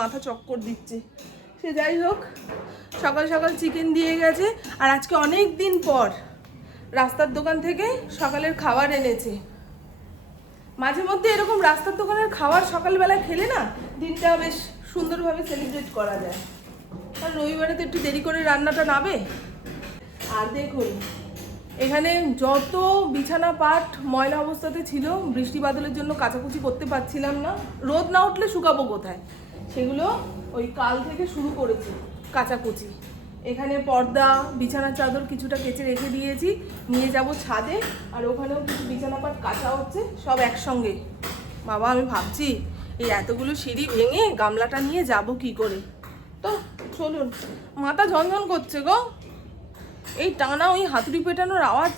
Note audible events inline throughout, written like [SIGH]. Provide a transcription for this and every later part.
মাথা চক্কর দিচ্ছে। সে যাই হোক, সকাল সকাল চিকেন দিয়ে গেছে, আর আজকে অনেক দিন পর রাস্তার দোকান থেকে সকালের খাবার এনেছে। মাঝে মধ্যে এরকম রাস্তার দোকানের খাবার সকালবেলা খেলে না, দিনটা বেশ সুন্দরভাবে সেলিব্রেট করা যায়। আর রবিবারে তো একটু দেরি করে রান্নাটা নাবে আর দেখুন, এখানে যত বিছানা পাট ময়লা অবস্থাতে ছিল, বৃষ্টি বাদলের জন্য কাচাকুচি করতে পারছিলাম না। রোদ না উঠলে শুকাবো কোথায়? সেগুলো ওই কাল থেকে শুরু করেছি, কাচাকুচি। এখানে পর্দা, বিছানা চাদর কিছুটা কেচে রেখে দিয়েছি, নিয়ে যাব ছাদে, আর ওখানেও কিছু বিছানা পাট কাঁচা হচ্ছে, সব একসঙ্গে। বাবা, আমি ভাবছি, এই এতগুলো সিঁড়ি ভেঙে গামলাটা নিয়ে যাব কি করে? তো চলুন, মাথা ঝনঝন করছে গো। এই টানা ওই হাতুড়ি পেটানোর আওয়াজ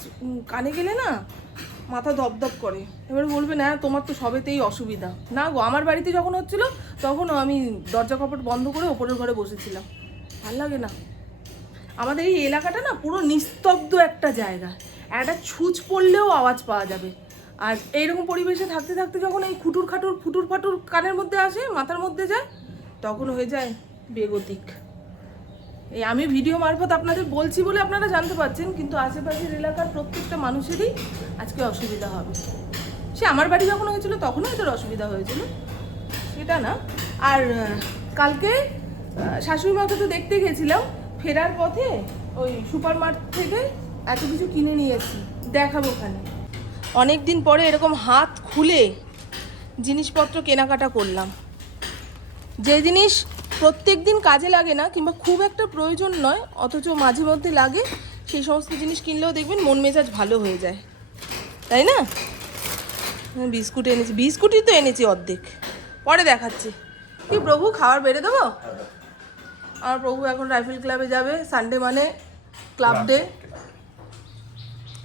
কানে গেলে না, মাথা দপদপ করে। এবার বলবে, না, তোমার তো সবেতেই অসুবিধা। না গো, আমার বাড়িতে যখন হচ্ছিল তখন আমি দরজা কপট বন্ধ করে ওপরের ঘরে বসেছিলাম। ভালো লাগে না। আমাদের এই এলাকাটা না পুরো নিস্তব্ধ একটা জায়গা। একটা ছুঁচ পড়লেও আওয়াজ পাওয়া যাবে। আর এইরকম পরিবেশে থাকতে থাকতে যখন এই খুটুর খাটুর, ফুটুর ফাটুর কানের মধ্যে আসে, মাথার মধ্যে যায়, তখন হয়ে যায় বেগতিক। এই আমি ভিডিও মারফত আপনাদের বলছি বলে আপনারা জানতে পারছেন, কিন্তু আশেপাশের এলাকার প্রত্যেকটা মানুষেরই আজকে অসুবিধা হবে। সে আমার বাড়ি যখন হয়েছিল, তখনও এদের অসুবিধা হয়েছিল। সেটা না। আর কালকে শাশুড়ি মাকে তো দেখতে গেছিলাম। ফেরার পথে ওই সুপার মার্কেট থেকে এত কিছু কিনে নিয়েছি দেখাবো ওখানে। অনেক দিন পরে এরকম হাত খুলে জিনিসপত্র কেনাকাটা করলাম। যে জিনিস প্রত্যেক দিন কাজে লাগে না, কিংবা খুব একটা প্রয়োজন নয়, অথচ মাঝে মধ্যে লাগে, সেই সমস্ত জিনিস কিনলেও দেখবেন মন মেজাজ ভালো হয়ে যায়। তাই না? বিস্কুট এনেছি। বিস্কুটই তো এনেছি অর্ধেক। পরে দেখাচ্ছি। কি প্রভু খাবার বেড়ে দেবো? আমার প্রভু এখন রাইফেল ক্লাবে যাবে সানডে মানে ক্লাব ডে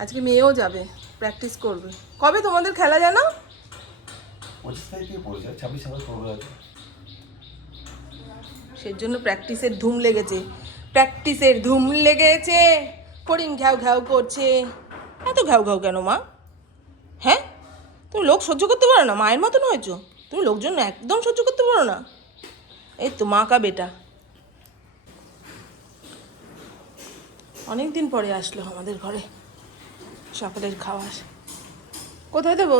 আজকে মেয়েও যাবে প্র্যাকটিস করবে। কবে তোমাদের খেলা জানো? হয়তো সেজন্য প্র্যাকটিসের ধুম লেগেছে। প্র্যাকটিসের ধুম লেগেছে। ফড়িং ঘ্যাও ঘ্যাও করছে। এত ঘ্যাও ঘ্যাও কেন মা? হ্যাঁ? তুমি লোক সহ্য করতে পারো না, মায়ের মতন হয়েছো। তুমি লোকজন একদম সহ্য করতে পারো না। এই তো মা কা বেটা। অনেক দিন পরে আসলো আমাদের ঘরে। সকালের খাবার কোথায় দেবো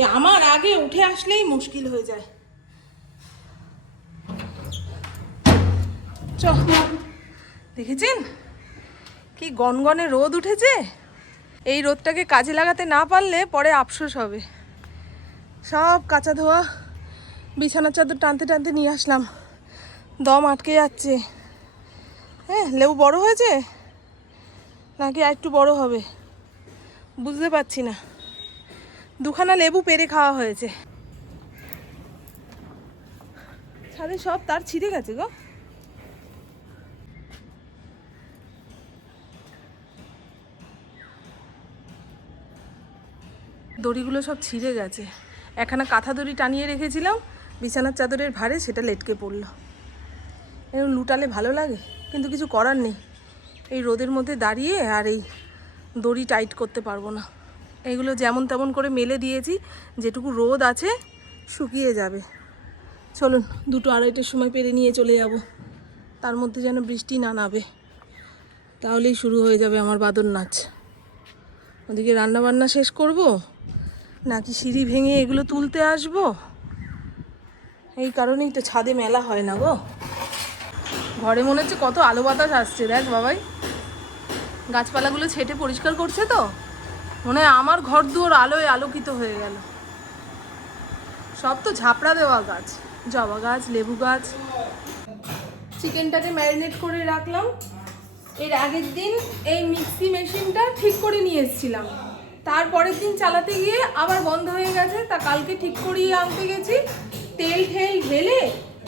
এ আমার আগে উঠে আসলেই মুশকিল হয়ে যায়। চ, দেখেছেন? কি গনগনে রোদ উঠেছে? এই রোদটাকে কাজে লাগাতে না পারলে পরে আফসোস হবে। সব কাঁচা ধোয়া, বিছানার চাদর টানতে টানতে নিয়ে আসলাম। দম আটকে যাচ্ছে। হ্যাঁ লেবু বড় হয়েছে? নাকি আর একটু বড় হবে? বুঝতে পারছি না। দুখানা লেবু পেরে খাওয়া হয়েছে। ছাদে সব তার ছিঁড়ে গেছে গো। দড়িগুলো সব ছিঁড়ে গেছে। একখানা কাঁথা দড়ি টানিয়ে রেখেছিলাম, বিছানার চাদরের ভারে সেটা লেটকে পড়ল। এরকম লুটালে ভালো লাগে, কিন্তু কিছু করার নেই। এই রোদের মধ্যে দাঁড়িয়ে আর এই দড়ি টাইট করতে পারব না। এগুলো যেমন তেমন করে মেলে দিয়েছি, যেটুকু রোদ আছে শুকিয়ে যাবে। চলুন, দুটো আড়াইটের সময় পেরে নিয়ে চলে যাব। তার মধ্যে যেন বৃষ্টি না নাবে তাহলেই শুরু হয়ে যাবে আমার বাদর নাচ ওদিকে রান্না বান্না শেষ করব? নাকি সিঁড়ি ভেঙে এগুলো তুলতে আসব? এই কারণেই তো ছাদে মেলা হয় না গো। ঘরে মনে হচ্ছে কত আলো বাতাস আসছে, দেখ বাবাই। গাছপালাগুলো ছেটে পরিষ্কার করছে তো। মনে হয় আমার ঘর দুয়ার আলোয় আলোকিত হয়ে গেল। সব তো ঝাপড়া দেওয়া গাছ, জবা গাছ, লেবু গাছ। চিকেনটাকে ম্যারিনেট করে রাখলাম। এর আগের দিন এই মিক্সি মেশিনটা ঠিক করে নিয়ে এসেছিলাম। তারপরের দিন চালাতে গিয়ে আবার বন্ধ হয়ে গেছে। তা কালকে ঠিক করিয়ে আনতে গেছি। তেল ঠেল ঢেলে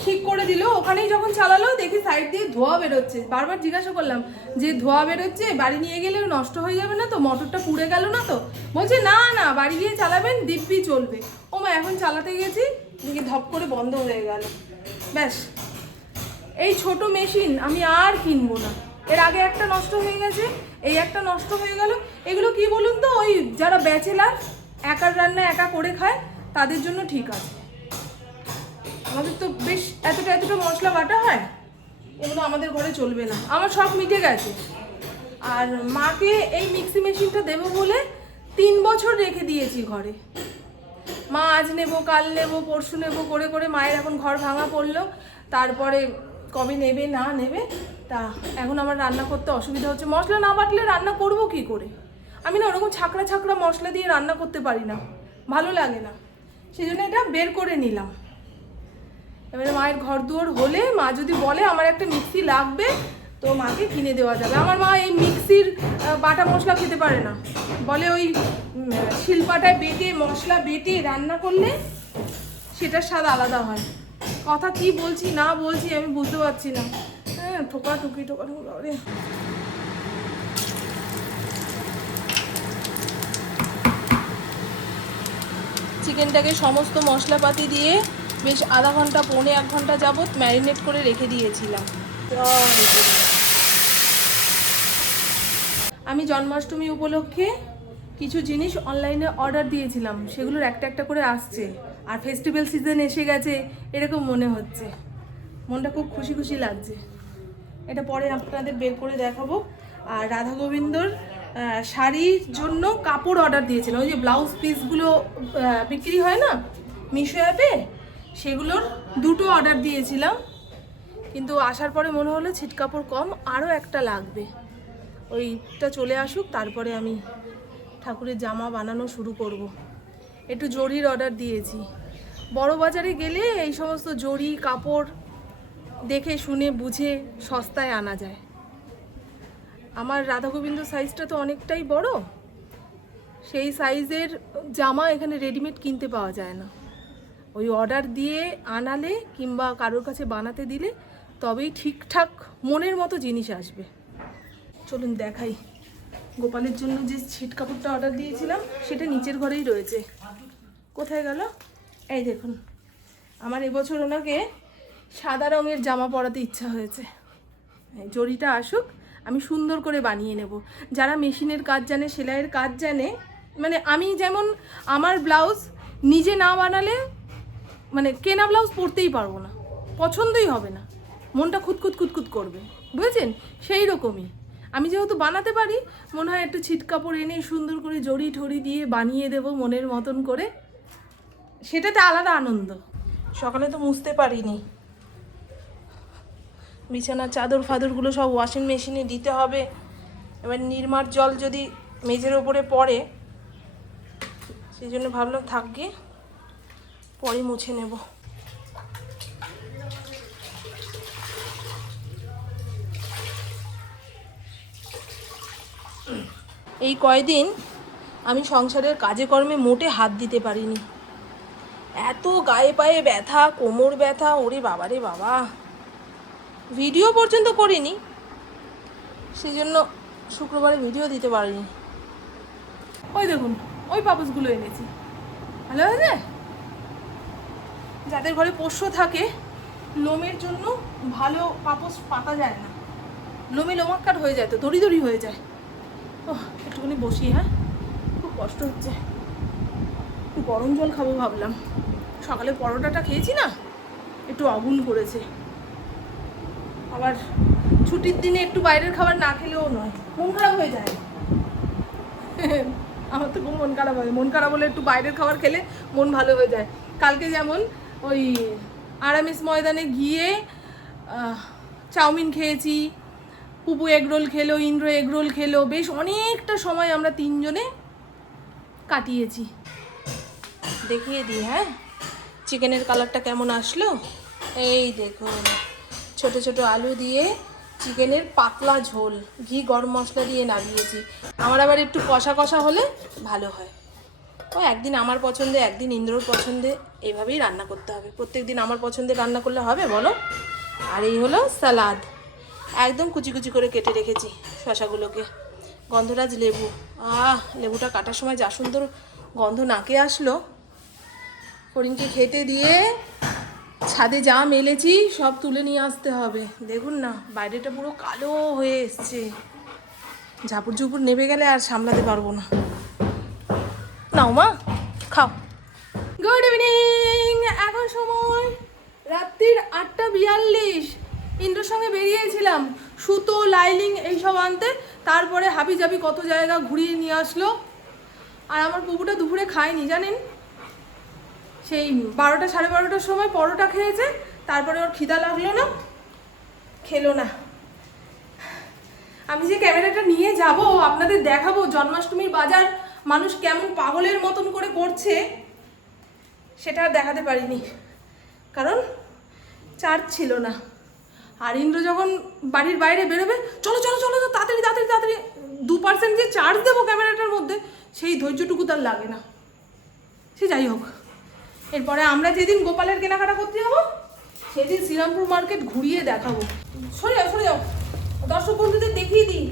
ঠিক করে দিল। ওখানেই যখন চালালো, দেখি সাইড দিয়ে ধোয়া বেরোচ্ছে। বারবার জিজ্ঞাসা করলাম, যে ধোয়া বেরোচ্ছে, বাড়ি নিয়ে গেলে নষ্ট হয়ে যাবে না তো? মোটরটা পুড়ে গেল না তো? বলছে, না না, বাড়ি গিয়ে চালাবেন, দিব্যি চলবে। ও মা, এখন চালাতে গেছি, দেখি ধপ করে বন্ধ হয়ে গেল। ব্যাস, এই ছোট মেশিন আমি আর কিনবো না। এর আগে একটা নষ্ট হয়ে গেছে, এই একটা নষ্ট হয়ে গেল। এগুলো কি বলুন তো, ওই যারা ব্যাচেলার একার রান্না, একা করে খায়, তাদের জন্য ঠিক আছে। আমাদের তো বেশ এতটা এতটা মশলা বাটা হয়, এগুলো আমাদের ঘরে চলবে না। আমার সব মিটে গেছে। আর মাকে এই মিক্সি মেশিনটা দেবো বলে তিন বছর রেখে দিয়েছি ঘরে। মা আজ নেব, কাল নেব, পরশু নেব, করে করে মায়ের এখন ঘর ভাঙা পড়ল। তারপরে কবে নেবে, না নেবে, তা এখন আমার রান্না করতে অসুবিধা হচ্ছে। মশলা না বাটলে রান্না করব কি করে? আমি না ওরকম ছাকড়া ছাকড়া মশলা দিয়ে রান্না করতে পারি না। ভালো লাগে না। সেই জন্য এটা বের করে নিলাম। এবারে মায়ের ঘর দুয়ার হলে মা যদি বলে, আমার একটা মিক্সি লাগবে, তো মাকে কিনে দেওয়া যাবে। আমার মা এই মিক্সির বাটা মশলা খেতে পারে না। বলে ওই শিলপাটায় বেটে, মশলা বেটে রান্না করলে সেটার স্বাদ আলাদা হয়। কথা কি বলছি, না বলছি, আমি বুঝতে পারছি না। হ্যাঁ ঠোকা টুকি, ঠোকা ঠুকি, বাবারে। চিকেনটাকে সমস্ত মশলাপাতি দিয়ে বেশ আধা ঘণ্টা, পৌনে এক ঘণ্টা যাবত ম্যারিনেট করে রেখে দিয়েছিলাম। আমি জন্মাষ্টমী উপলক্ষে কিছু জিনিস অনলাইনে অর্ডার দিয়েছিলাম, সেগুলোর একটা একটা করে আসছে। আর ফেস্টিভ্যাল সিজন এসে গেছে, এরকম মনে হচ্ছে। মনটা খুব খুশি খুশি লাগছে। এটা পরে আপনাদের বের করে দেখাবো। আর রাধা গোবিন্দর শাড়ির জন্য কাপড় অর্ডার দিয়েছিলাম ওই যে ব্লাউজ পিসগুলো বিক্রি হয় না? মিশো অ্যাপে সেগুলোর দুটো অর্ডার দিয়েছিলাম। কিন্তু আসার পরে মনে হলো ছিট কাপড় কম আরও একটা লাগবে। ওইটা চলে আসুক, তারপরে আমি ঠাকুরের জামা বানানো শুরু করব। একটু জরির অর্ডার দিয়েছি। বড় বাজারে গেলে এই সমস্ত জরি, কাপড় দেখে, শুনে, বুঝে সস্তায় আনা যায়। আমার রাধা গোবিন্দ সাইজটা তো অনেকটাই বড়। সেই সাইজের জামা এখানে রেডিমেড কিনতে পাওয়া যায় না। ওই অর্ডার দিয়ে আনালে কিংবা কারোর কাছে বানাতে দিলে তবেই ঠিকঠাক মনের মতো জিনিস আসবে। চলুন দেখাই। গোপালের জন্য যে ছিট কাপড়টা অর্ডার দিয়েছিলাম, সেটা নিচের ঘরেই রয়েছে। কোথায় গেল? এই দেখুন, আমার এবছর ওনাকে সাদা রঙের জামা পরাতে ইচ্ছা হয়েছে। জরিটা আসুক, আমি সুন্দর করে বানিয়ে নেব। যারা মেশিনের কাজ জানে, সেলাইয়ের কাজ জানে মানে আমি যেমন আমার ব্লাউজ নিজে না বানালে মানে কেনা ব্লাউজ পরতেই পারব না, পছন্দই হবে না। মনটা খুঁতখুত খুঁতখুত করবে, বুঝেছেন? সেই রকমই আমি যেহেতু বানাতে পারি, মনে হয় একটু ছিট কাপড় এনে সুন্দর করে জড়ি ঠড়ি দিয়ে বানিয়ে দেব মনের মতন করে। সেটাতে আলাদা আনন্দ। সকালে তো মুছতে পারিনি। বিছানার চাদর ফাদরগুলো সব ওয়াশিং মেশিনে দিতে হবে। এবার নির্মার জল যদি মেঝের ওপরে পড়ে, সেই জন্য ভাবলাম থাকবে পরে মুছে নেব। এই কয়দিন আমি সংসারের কাজে কর্মে মোটে হাত দিতে পারিনি। এত গায়ে পায়ে ব্যথা, কোমর ব্যথা, ওরে বাবা রে বাবা। ভিডিও পর্যন্ত করিনি সেই জন্য শুক্রবারে ভিডিও দিতে পারিনি। ওই দেখুন, ওই পাপসগুলো এনেছি। ভালো হয়েছে? যাদের ঘরে পোষ্য থাকে, লোমের জন্য ভালো পাপস পাতা যায় না। লোমে লোমাক্কার হয়ে যায় তো, দড়ি দড়ি হয়ে যায়। ও একটুখানি বসি হ্যাঁ? খুব কষ্ট হচ্ছে। গরম জল খাব ভাবলাম। সকালে পরোটাটা খেয়েছি না? একটু আগুন করেছে। আবার ছুটির দিনে একটু বাইরের খাবার না খেলেও নয়, মন খারাপ হয়ে যায়। [LAUGHS] আমার তো খুব মন খারাপ হয়। মন খারাপ হলে একটু বাইরের খাবার খেলে মন ভালো হয়ে যায়। কালকে যেমন ওই আরামিস ময়দানে গিয়ে চাউমিন খেয়েছি পুপু এগরোল খেলো, ইন্দ্র এগরোল খেলো, বেশ অনেকটা সময় আমরা তিনজনে কাটিয়েছি। দেখিয়ে দিই হ্যাঁ? চিকেনের কালারটা কেমন আসলো? এই দেখুন, ছোট ছোট আলু দিয়ে চিকেনের পাতলা ঝোল, ঘি, গরম মশলা দিয়ে নামিয়েছি আমার আবার একটু কষা কষা হলে ভালো হয়। ও, একদিন আমার পছন্দে, একদিন ইন্দ্রর পছন্দে এইভাবেই রান্না করতে হবে। প্রত্যেক দিন আমার পছন্দে রান্না করলে হবে, বলো? আর এই হলো সালাদ। একদম কুচি কুচি করে কেটে রেখেছি শশাগুলোকে। গন্ধরাজ লেবু। আহ, লেবুটা কাটার সময় যা সুন্দর গন্ধ নাকে আসলো। হরিণকে খেতে দিয়ে ছাদে যা মেলেছি সব তুলে নিয়ে আসতে হবে। দেখুন না, বাইরেটা পুরো কালো হয়ে এসছে। ঝাপুর ঝুপুর নেমে গেলে আর সামলাতে পারব না। নাও মা, খাও। গুড ইভিনিং এখন সময় রাত্রির আটটা বিয়াল্লিশ। ইন্দ্রর সঙ্গে বেরিয়েছিলাম। সুতো, লাইলিং এইসব আনতে। তারপরে হাবি জাবি কত জায়গা ঘুরিয়ে নিয়ে আসলো। আর আমার পুকুটা দুপুরে খায়নি, জানেন? সেই বারোটা সাড়ে বারোটার সময় পরোটা খেয়েছে। তারপরে ওর খিদা লাগল না। খেলো না। আমি যে ক্যামেরাটা নিয়ে যাব, আপনাদের দেখাবো, জন্মাষ্টমীর বাজার মানুষ কেমন পাগলের মতন করে করছে, সেটা দেখাতে পারিনি। কারণ চার্জ ছিল না। আর ইন্দ্র যখন বাড়ির বাইরে বেরোবে, চলো চলো চলো তাড়াতাড়ি তাড়াতাড়ি তাড়াতাড়ি, দু পার্সেন্ট যে চার্জ দেবো ক্যামেরাটার মধ্যে, সেই ধৈর্যটুকু তার লাগে না। সে যাই হোক। এরপরে আমরা যেদিন গোপালের কেনাকাটা করতে যাব, সেদিন শ্রীরামপুর মার্কেট ঘুরিয়ে দেখাবো। সরে যাও সরে যাও। দর্শক বন্ধুদের দেখিয়ে দিই।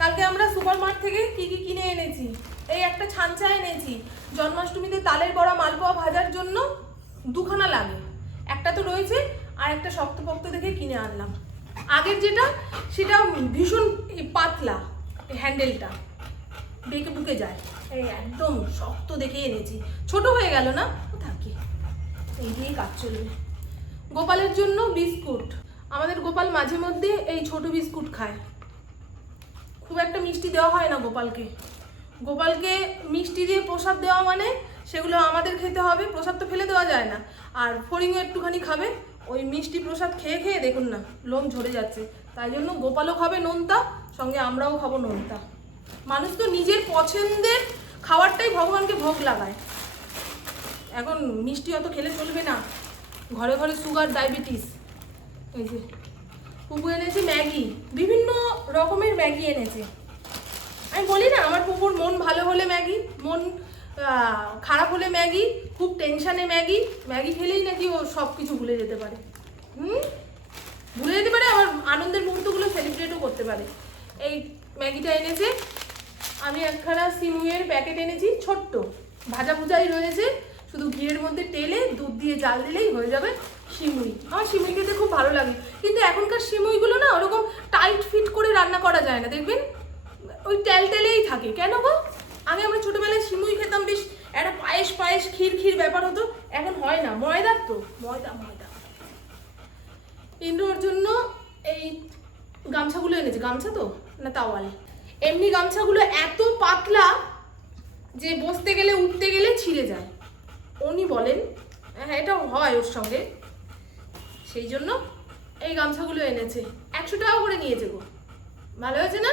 কালকে আমরা সুপার মার্ট থেকে কী কি কিনে এনেছি। এই একটা ছাঞ্চা এনেছি। জন্মাষ্টমীতে তালের বড়া মালপোয়া ভাজার জন্য দুখানা লাগে। একটা তো রয়েছে আর একটা শক্তপোক্ত দেখে কিনে আনলাম। আগের যেটা, সেটা ভীষণ পাতলা হ্যান্ডেলটা। বেঁকে বুকে যায়। এই একদম শক্ত দেখে এনেছি। ছোট হয়ে গেল না? থাকি এই দিয়ে কাজ চলবে। গোপালের জন্য বিস্কুট। আমাদের গোপাল মাঝে মধ্যে এই ছোট বিস্কুট খায়। খুব একটা মিষ্টি দেওয়া হয় না গোপালকে। গোপালকে মিষ্টি দিয়ে প্রসাদ দেওয়া মানে সেগুলো আমাদের খেতে হবে। প্রসাদ তো ফেলে দেওয়া যায় না। আর ফড়িংও একটুখানি খাবে। ওই মিষ্টি প্রসাদ খেয়ে খেয়ে দেখুন না, লোম ঝরে যাচ্ছে। তাই জন্য গোপালও খাবে নোনতা, সঙ্গে আমরাও খাব নোনতা। মানুষ তো নিজের পছন্দের খাবারটাই ভগবানকে ভোগ লাগায়। এখন মিষ্টি অত খেলে চলবে না। ঘরে ঘরে সুগার, ডায়াবেটিস, এই যে পুপু এনেছে ম্যাগি, বিভিন্ন রকমের ম্যাগি এনেছে। আমি বলি না, আমার পুকুর মন ভালো হলে ম্যাগি, মন খারাপ হলে ম্যাগি, খুব টেনশানে ম্যাগি ম্যাগি খেলেই নাকি ও সব কিছু ভুলে যেতে পারে। হুম? ভুলে যেতে পারে, আবার আনন্দের মুহূর্তগুলো সেলিব্রেটও করতে পারে। এই ম্যাগিটা এনেছে, আমি একখানা সিমুয়ের প্যাকেট এনেছি, ছোট্ট। ভাজা ভুজাই রয়েছে, শুধু ঘিয়ের মধ্যে তেলে দুধ দিয়ে জাল দিলেই হয়ে যাবে সিমুই। আমার সিমুই খেতে খুব ভালো লাগে। কিন্তু এখনকার সিমুইগুলো না ওরকম টাইট ফিট করে রান্না করা যায় না, দেখবেন? ওই তেল তেলেই থাকে। কেন গো? আগে আমরা ছোটবেলায় সিমুই খেতাম, বেশ একটা পায়েস পায়েস, ক্ষীর ক্ষীর ব্যাপার হতো। এখন হয় না। ময়দার তো? ময়দা ময়দা। ইন্দ্রর জন্য এই গামছাগুলো এনেছে। গামছা তো? না তাওয়াল? এমনি গামছাগুলো এত পাতলা যে বসতে গেলে, উঠতে গেলে ছিঁড়ে যায়। উনি বলেন হ্যাঁ এটা হয় ওর সঙ্গে। সেই জন্য এই গামছাগুলো এনেছে। একশো টাকা করে নিয়েছে গো। ভালো হয়েছে না?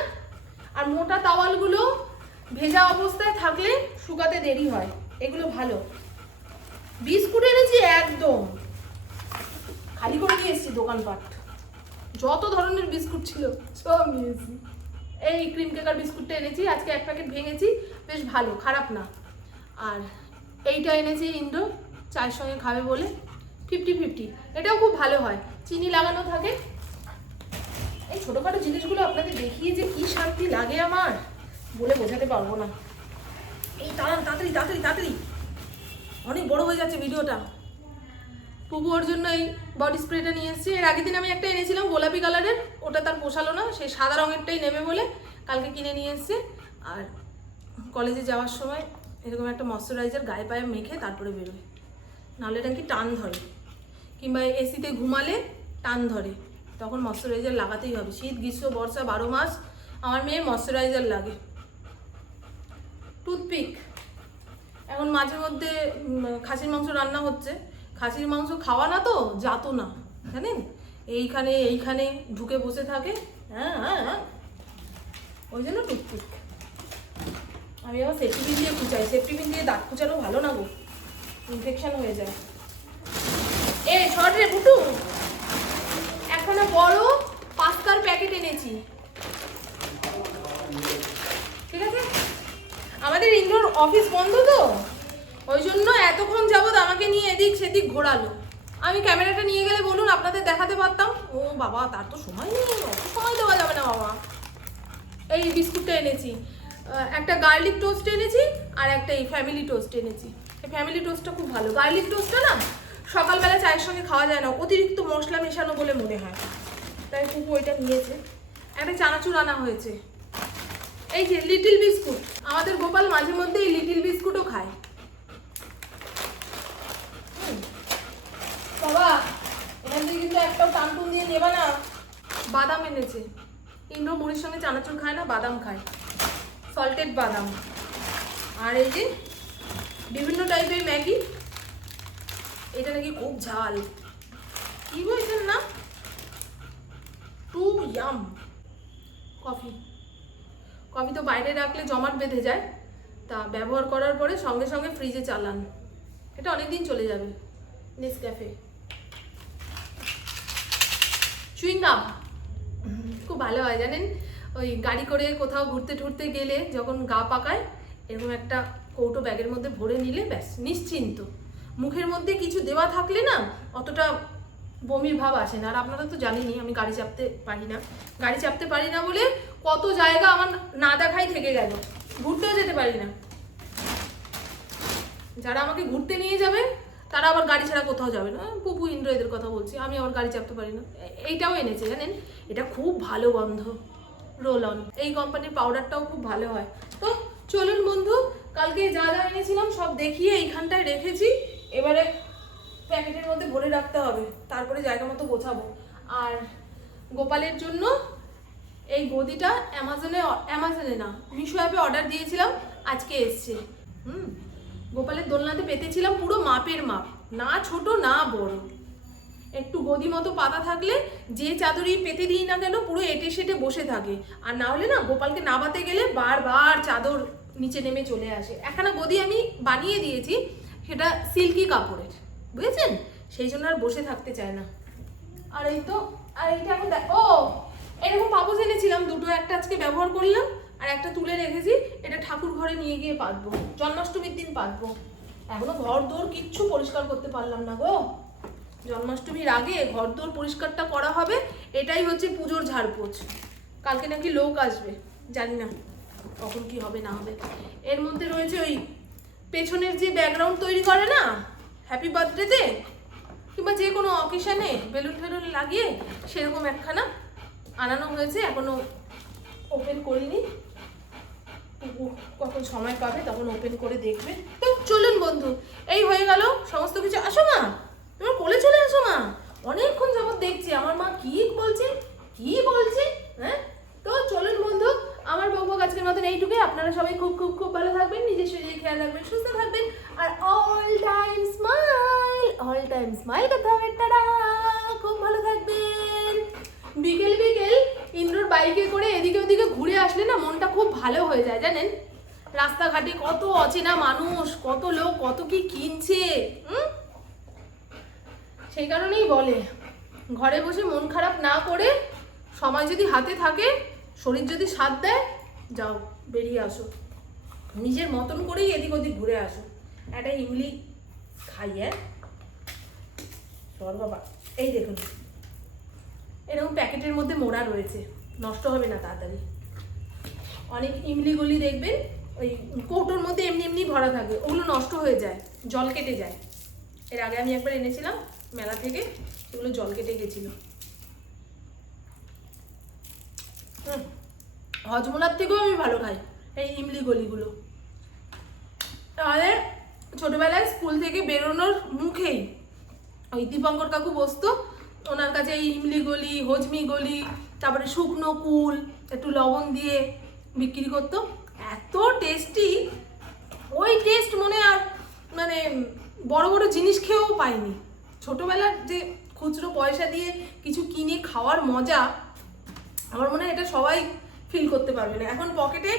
আর মোটা তাওয়ালগুলো ভেজা অবস্থায় থাকলে শুকাতে দেরি হয়। এগুলো ভালো। বিস্কুট এনেছি একদম। খালি করে নিয়ে এসেছি দোকানপাট। যত ধরনের বিস্কুট ছিল, সব নিয়েছি এই ক্রিম কেকার বিস্কুটটা এনেছি, আজকে এক প্যাকেট ভেঙেছি, বেশ ভালো, খারাপ না। আর এইটা এনেছি ইন্দ্র চায়ের সঙ্গে খাবে বলে। ফিফটি ফিফটি এটাও খুব ভালো হয়। চিনি লাগানো থাকে। এই ছোটোখাটো জিনিসগুলো আপনাদের দেখিয়ে যে কি শান্তি লাগে আমার। বলে বোঝাতে পারব না। এই তাড়ান তাড়াতাড়ি তাড়াতাড়ি তাড়াতাড়ি। অনেক বড় হয়ে যাচ্ছে ভিডিওটা। পুবু ওর জন্য এই বডি স্প্রেটা নিয়ে এসেছি। এর আগের দিন আমি একটা এনেছিলাম গোলাপি কালারের। ওটা তার পোষালো না সেই সাদা রঙেরটাই নেবে বলে কালকে কিনে নিয়ে এসেছে। আর কলেজে যাওয়ার সময় এরকম একটা ময়শ্চারাইজার গায়ে পায়ে মেখে তারপরে বেরোয়। নাহলে নাকি টান ধরে। কিংবা এসিতে ঘুমালে টান ধরে। তখন ময়শ্চারাইজার লাগাতেই হবে। শীত, গ্রীষ্ম, বর্ষা বারো মাস আমার মেয়ে ময়শ্চারাইজার লাগে। টুথপিক। এখন মাঝে মধ্যে খাসির মাংস রান্না হচ্ছে। খাসির মাংস খাওয়া না তো যাতো না, জানেন? এইখানে এইখানে ঢুকে বসে থাকে হ্যাঁ হ্যাঁ হ্যাঁ। ওই জন্য টুথপিক। আমি আবার সেফটি পিন দিয়ে কুচাই। সেফটি পিন দিয়ে দাঁত কুচানো ভালো না গো। ইনফেকশন হয়ে যায়। এ, শর্ট রে, বুটু। একখানা বড় পাস্তার প্যাকেট এনেছি। আমাদের ইন্দ্রর অফিস বন্ধ তো। ওই জন্য এতক্ষণ যাবৎ আমাকে নিয়ে এদিক সেদিক ঘোরালো। আমি ক্যামেরাটা নিয়ে গেলে বলুন, আপনাদের দেখাতে পারতাম। ও বাবা, তার তো সময় নেই, অত সময় দেওয়া যাবে না বাবা। এই বিস্কুটটা এনেছি। একটা গার্লিক টোস্ট এনেছি আর একটা এই ফ্যামিলি টোস্ট এনেছি। এই ফ্যামিলি টোস্টটা খুব ভালো। গার্লিক টোস্টটা না, সকালবেলা চায়ের সঙ্গে খাওয়া যায় না, অতিরিক্ত মশলা মেশানো বলে মনে হয়। তাই কুকু ওইটা নিয়েছে। একটা চানাচুর আনা হয়েছে। এই যে লিটিল বিস্কুট, আমাদের গোপাল মাঝে মধ্যে এই লিটিল বিস্কুটও খায়। বাবা, এখান থেকে কিন্তু একটাও টানটুন দিয়ে নেবা না। বাদাম এনেছে। ইন্দ্র মুড়ির সঙ্গে চানাচুর খায় না, বাদাম খায়। সল্টেড বাদাম। আর এই যে বিভিন্ন টাইপের ম্যাগি। এটা নাকি খুব ঝাল। কি গো এটার নাম? টু ইয়াম কফি কফি তো বাইরে রাখলে জমাট বেঁধে যায়। তা ব্যবহার করার পরে সঙ্গে সঙ্গে ফ্রিজে চালান। এটা অনেক দিন চলে যাবে নেসক্যাফে চুইংগাম খুব ভালো হয় জানেন? ওই গাড়ি করে কোথাও ঘুরতে টুরতে গেলে যখন গা পাকায়, এরকম একটা কৌটো ব্যাগের মধ্যে ভরে নিলে ব্যাস, নিশ্চিন্ত। মুখের মধ্যে কিছু দেওয়া থাকলে না, অতটা বমির ভাব আসে না। আর আপনারা তো জানেনই, আমি গাড়ি চাপতে পারি না। গাড়ি চাপতে পারি না বলে কত জায়গা আমার না দেখাই থেকে গেল। ঘুরতেও যেতে পারি না। যারা আমাকে ঘুরতে নিয়ে যাবে, তারা আবার গাড়ি ছাড়া কোথাও যাবে না। পুপু ইন্দ্র এদের কথা বলছি, আমি আবার গাড়ি চাপতে পারি না। এইটাও এনেছে, জানেন? এটা খুব ভালো গন্ধ রোল অন এই কোম্পানির পাউডারটাও খুব ভালো হয়। তো চলুন বন্ধু, কালকে যা যা এনেছিলাম সব দেখিয়ে এইখানটায় রেখেছি। এবারে প্যাকেটের মধ্যে ভরে রাখতে হবে, তারপরে জায়গা মতো গোছাবো। আর গোপালের জন্য এই গদিটা অ্যামাজনে অ্যামাজনে না, মিশো অ্যাপে অর্ডার দিয়েছিলাম, আজকে এসছে। হুম, গোপালের দোলনাতে পেতেছিলাম পুরো মাপের মাপ, না ছোট, না বড়। একটু গদি মতো পাতা থাকলে যে চাদরই পেতে দিই না কেন পুরো এটে সেটে বসে থাকে। আর না হলে না, গোপালকে নাবাতে গেলে বারবার চাদর নিচে নেমে চলে আসে। একখানা গদি আমি বানিয়ে দিয়েছি, সেটা সিল্কি কাপড়ের। বুঝেছেন? সেই জন্য আর বসে থাকতে চায় না। আর এই তো, আর এইটা এখন ও, এরকম পাপোস এনেছিলাম, দুটো, একটা আজকে ব্যবহার করলাম, আর একটা তুলে রেখেছি, এটা ঠাকুর ঘরে নিয়ে গিয়ে পাতবো। জন্মাষ্টমীর দিন পাতবো। এখনও ঘর দৌড় কিচ্ছু পরিষ্কার করতে পারলাম না গো। জন্মাষ্টমীর আগে ঘর দৌড় পরিষ্কারটা করা হবে, এটাই হচ্ছে পুজোর ঝাড়পোছ কালকে নাকি লোক আসবে, জানি না কখন কি হবে না হবে। এর মধ্যে রয়েছে ওই পেছনের যে ব্যাকগ্রাউন্ড তৈরি করে না হ্যাপি বার্থডেতে কিংবা যে কোনো অকেশনে বেলুন ফেলুন লাগিয়ে সেরকম একখানা আনানো হয়েছে, এখনও ওপেন করিনি। কখন সময় পাবে তখন ওপেন করে দেখবে। তো চলুন বন্ধু, এই হয়ে গেল সমস্ত কিছু। আসো মা, তোমার কোলে চলে আসো মা। অনেকক্ষণ যাবত দেখছি, আমার মা কি বলছে? কি বলছে হ্যাঁ তো চলুন বন্ধু আমার বকবক আজকের মতন এইটুকুই আপনারা সবাই খুব খুব খুব ভালো থাকবেন, নিজের শরীরে খেয়াল রাখবেন, সুস্থ থাকবেন, আর all time smile all time smile করতে হবে খুব ভালো থাকবেন। বিকেল বিকেল, ইন্দ্রর বাইকে করে এদিকে ওদিকে ঘুরে আসলে না মনটা খুব ভালো হয়ে যায়, জানেন? রাস্তাঘাটে কত অচেনা মানুষ, কত লোক, কত কি কিনছে সেই কারণেই বলে, ঘরে বসে মন খারাপ না করে, সময় যদি হাতে থাকে, শরীর যদি সাথ দেয়, যাও। বেরিয়ে আসো। নিজের মতন করেই এদিক ওদিক ঘুরে আসো। একটা ইমলি খাই হ্যাঁ? সর বাবা। এই দেখুন। এরকম প্যাকেটের মধ্যে মোড়া রয়েছে। নষ্ট হবে না তাড়াতাড়ি। অনেক ইমলিগুলি দেখবেন ওই কৌটোর মধ্যে এমনি এমনি ভরা থাকে। ওগুলো নষ্ট হয়ে যায়। জল কেটে যায়। এর আগে আমি একবার এনেছিলাম মেলা থেকে সেগুলো জল কেটে গেছিল। হুম, হজমোলার থেকেও আমি ভালো খাই, এই ইমলি গলিগুলো। তাহলে ছোটোবেলায় স্কুল থেকে বেরোনোর মুখেই ওই দীপঙ্কর কাকু বসতো, ওনার কাছে এই ইমলি গলি, হজমি গলি, তারপরে শুকনো কুল, একটু লবণ দিয়ে বিক্রি করতো। এত টেস্টি ওই টেস্ট মনে আর মানে বড় বড় জিনিস খেয়েও পাইনি। ছোটোবেলার যে খুচরো পয়সা দিয়ে কিছু কিনে খাওয়ার মজা, আমার মনে হয় এটা সবাই ফিল করতে পারবে না। এখন পকেটে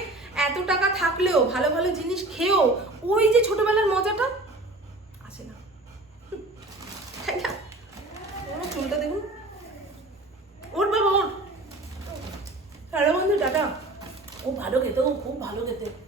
এত টাকা থাকলেও, ভালো ভালো জিনিস খেয়েও, ওই যে ছোটবেলার মজাটা আসে না। তাই না? চুলটা দেখুন। ওর বাবা, ওর। বন্ধু, টাটা। ও ভালো খেতে, ও খুব ভালো খেতে।